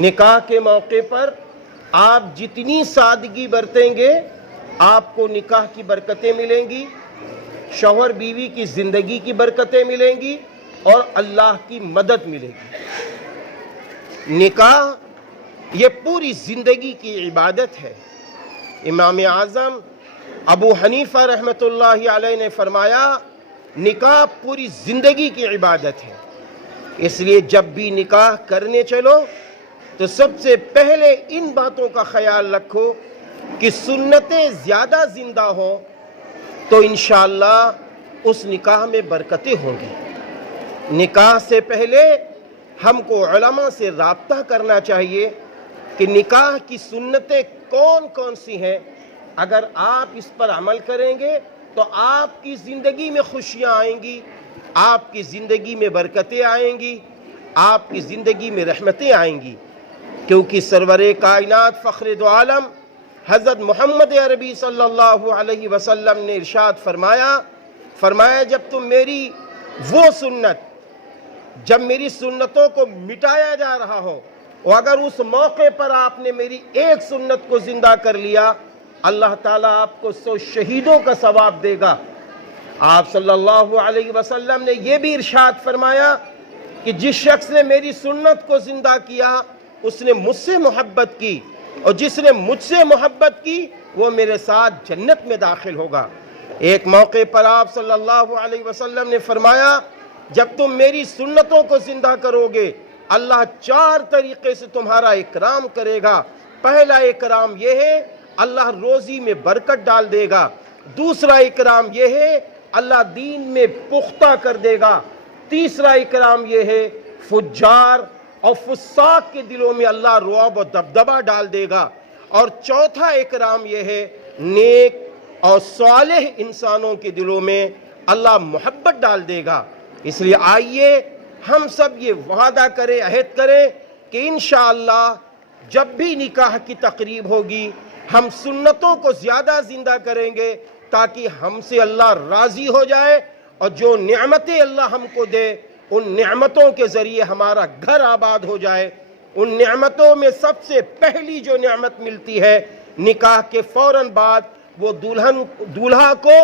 نکاح کے موقع پر آپ جتنی سادگی برتیں گے آپ کو نکاح کی برکتیں ملیں گی، شوہر بیوی کی زندگی کی برکتیں ملیں گی اور اللہ کی مدد ملے گی۔ نکاح یہ پوری زندگی کی عبادت ہے۔ امام اعظم ابو حنیفہ رحمۃ اللہ علیہ نے فرمایا نکاح پوری زندگی کی عبادت ہے، اس لیے جب بھی نکاح کرنے چلو تو سب سے پہلے ان باتوں کا خیال رکھو کہ سنتیں زیادہ زندہ ہوں تو انشاءاللہ اس نکاح میں برکتیں ہوں گی۔ نکاح سے پہلے ہم کو علماء سے رابطہ کرنا چاہیے کہ نکاح کی سنتیں کون کون سی ہیں۔ اگر آپ اس پر عمل کریں گے تو آپ کی زندگی میں خوشیاں آئیں گی، آپ کی زندگی میں برکتیں آئیں گی، آپ کی زندگی میں رحمتیں آئیں گی، کیونکہ سرور کائنات فخر دو عالم حضرت محمد عربی صلی اللہ علیہ وسلم نے ارشاد فرمایا جب تم میری وہ سنت، جب میری سنتوں کو مٹایا جا رہا ہو اور اگر اس موقع پر آپ نے میری ایک سنت کو زندہ کر لیا، اللہ تعالیٰ آپ کو 100 شہیدوں کا ثواب دے گا۔ آپ صلی اللہ علیہ وسلم نے یہ بھی ارشاد فرمایا کہ جس شخص نے میری سنت کو زندہ کیا اس نے مجھ سے محبت کی اور جس نے مجھ سے محبت کی وہ میرے ساتھ جنت میں داخل ہوگا۔ ایک موقع پر آپ صلی اللہ علیہ وسلم نے فرمایا جب تم میری سنتوں کو زندہ کرو گے اللہ 4 طریقے سے تمہارا اکرام کرے گا۔ پہلا اکرام یہ ہے اللہ روزی میں برکت ڈال دے گا، دوسرا اکرام یہ ہے اللہ دین میں پختہ کر دے گا، تیسرا اکرام یہ ہے فجار اور فساق کے دلوں میں اللہ رعب و دبدبہ ڈال دے گا، اور چوتھا اکرام یہ ہے نیک اور صالح انسانوں کے دلوں میں اللہ محبت ڈال دے گا۔ اس لیے آئیے ہم سب یہ وعدہ کریں، عہد کریں کہ انشاءاللہ جب بھی نکاح کی تقریب ہوگی ہم سنتوں کو زیادہ زندہ کریں گے تاکہ ہم سے اللہ راضی ہو جائے اور جو نعمتیں اللہ ہم کو دے ان نعمتوں کے ذریعے ہمارا گھر آباد ہو جائے۔ ان نعمتوں میں سب سے پہلی جو نعمت ملتی ہے نکاح کے فوراً بعد وہ دولہا کو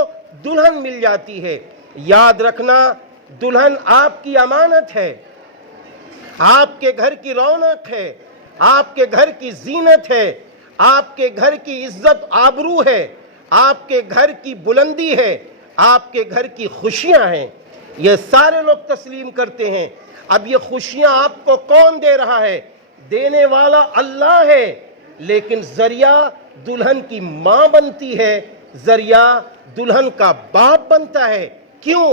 دلہن مل جاتی ہے۔ یاد رکھنا دلہن آپ کی امانت ہے، آپ کے گھر کی رونق ہے، آپ کے گھر کی زینت ہے، آپ کے گھر کی عزت آبرو ہے، آپ کے گھر کی بلندی ہے، آپ کے گھر کی خوشیاں ہیں۔ یہ سارے لوگ تسلیم کرتے ہیں۔ اب یہ خوشیاں آپ کو کون دے رہا ہے؟ دینے والا اللہ ہے، لیکن ذریعہ دلہن کی ماں بنتی ہے، ذریعہ دلہن کا باپ بنتا ہے۔ کیوں؟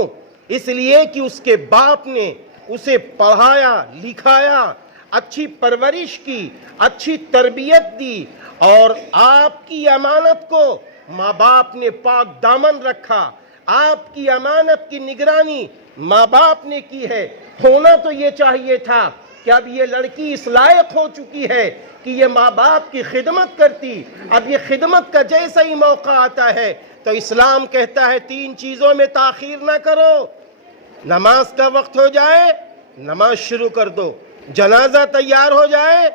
اس لیے کہ اس کے باپ نے اسے پڑھایا لکھایا، اچھی پرورش کی، اچھی تربیت دی، اور آپ کی امانت کو ماں باپ نے پاک دامن رکھا، آپ کی امانت کی نگرانی ماں باپ نے کی ہے۔ ہونا تو یہ چاہیے تھا کہ اب یہ لڑکی اس لائق ہو چکی ہے کہ یہ ماں باپ کی خدمت کرتی، اب یہ خدمت کا جیسا ہی موقع آتا ہے تو اسلام کہتا ہے 3 چیزوں میں تاخیر نہ کرو۔ نماز کا وقت ہو جائے نماز شروع کر دو، جنازہ تیار ہو جائے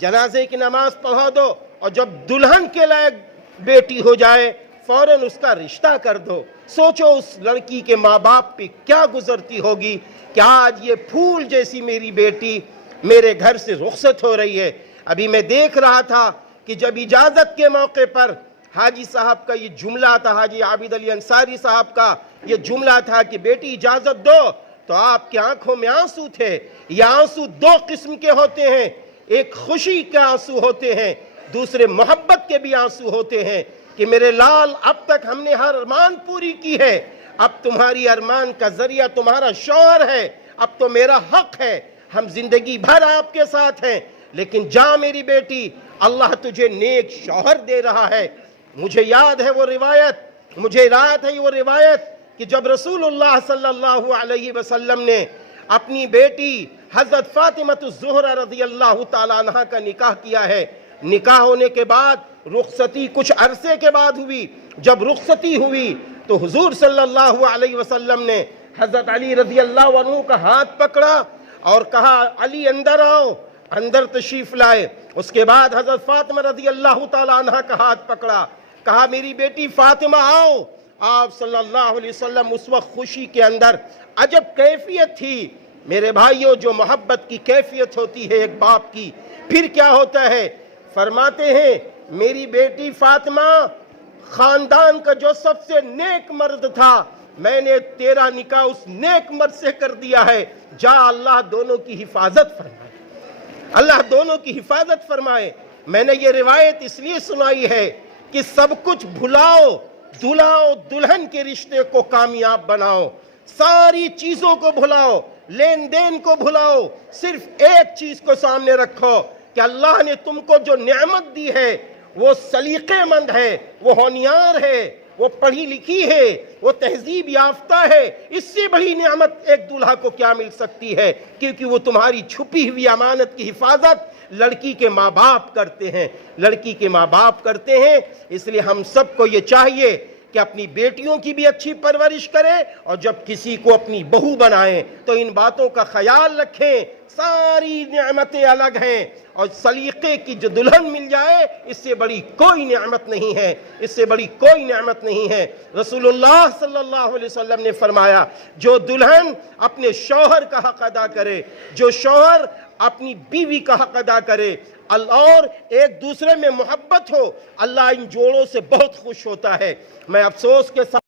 جنازے کی نماز پڑھا دو، اور جب دلہن کے لائق بیٹی ہو جائے فوراً اس کا رشتہ کر دو۔ سوچو اس لڑکی کے ماں باپ پہ کیا گزرتی ہوگی کہ آج یہ پھول جیسی میری بیٹی میرے گھر سے رخصت ہو رہی ہے۔ ابھی میں دیکھ رہا تھا کہ جب اجازت کے موقع پر حاجی صاحب کا یہ جملہ تھا، حاجی عابد علی انصاری صاحب کا یہ جملہ تھا کہ بیٹی اجازت دو، تو آپ کی آنکھوں میں آنسو تھے۔ یہ آنسو 2 قسم کے ہوتے ہیں، ایک خوشی کے آنسو ہوتے ہیں، دوسرے محبت کے بھی آنسو ہوتے ہیں کہ میرے لال اب تک ہم نے ہر ارمان پوری کی ہے، اب تمہاری ارمان کا ذریعہ تمہارا شوہر ہے، اب تو میرا حق ہے، ہم زندگی بھر آپ کے ساتھ ہیں، لیکن جا میری بیٹی اللہ تجھے نیک شوہر دے رہا ہے۔ مجھے یاد ہے وہ روایت کہ جب رسول اللہ صلی اللہ علیہ وسلم نے اپنی بیٹی حضرت فاطمہ الزہرا رضی اللہ تعالیٰ عنہ کا نکاح کیا ہے، نکاح ہونے کے بعد رخصتی کچھ عرصے کے بعد ہوئی۔ جب رخصتی ہوئی تو حضور صلی اللہ علیہ وسلم نے حضرت علی رضی اللہ عنہ کا ہاتھ پکڑا اور کہا علی اندر آؤ، اندر تشریف لائے. اس کے بعد حضرت فاطمہ رضی اللہ تعالیٰ عنہ کا ہاتھ پکڑا, کہا میری بیٹی فاطمہ آؤ. آپ صلی اللہ علیہ وسلم اس وقت خوشی کے اندر عجب کیفیت تھی. میرے بھائیوں, جو محبت کی کیفیت ہوتی ہے ایک باپ کی, پھر کیا ہوتا ہے؟ فرماتے ہیں میری بیٹی فاطمہ خاندان کا جو سب سے نیک مرد تھا, میں نے تیرا نکاح اس نیک مرد سے کر دیا ہے. جا اللہ دونوں کی حفاظت فرمائے, اللہ دونوں کی حفاظت فرمائے. میں نے یہ روایت اس لیے سنائی ہے کہ سب کچھ بھلاؤ, دلاؤ دلہن کے رشتے کو کامیاب بناؤ, ساری چیزوں کو بھلاؤ, لین دین کو بھلاؤ, صرف ایک چیز کو سامنے رکھو کہ اللہ نے تم کو جو نعمت دی ہے وہ سلیقے مند ہے, وہ ہونیار ہے, وہ پڑھی لکھی ہے, وہ تہذیب یافتہ ہے. اس سے بڑی نعمت ایک دلہا کو کیا مل سکتی ہے؟ کیونکہ وہ تمہاری چھپی ہوئی امانت کی حفاظت لڑکی کے ماں باپ کرتے ہیں, لڑکی کے ماں باپ کرتے ہیں. اس لیے ہم سب کو یہ چاہیے کہ اپنی بیٹیوں کی بھی اچھی پرورش کریں, اور جب کسی کو اپنی بہو بنائیں تو ان باتوں کا خیال رکھیں. ساری نعمتیں الگ ہیں, اور سلیقے کی جو دلہن مل جائے اس سے بڑی کوئی نعمت نہیں ہے, اس سے بڑی کوئی نعمت نہیں ہے. رسول اللہ صلی اللہ علیہ وسلم نے فرمایا جو دلہن اپنے شوہر کا حق ادا کرے, جو شوہر اپنی بیوی کا حق ادا کرے اور ایک دوسرے میں محبت ہو, اللہ ان جوڑوں سے بہت خوش ہوتا ہے. میں افسوس کے ساتھ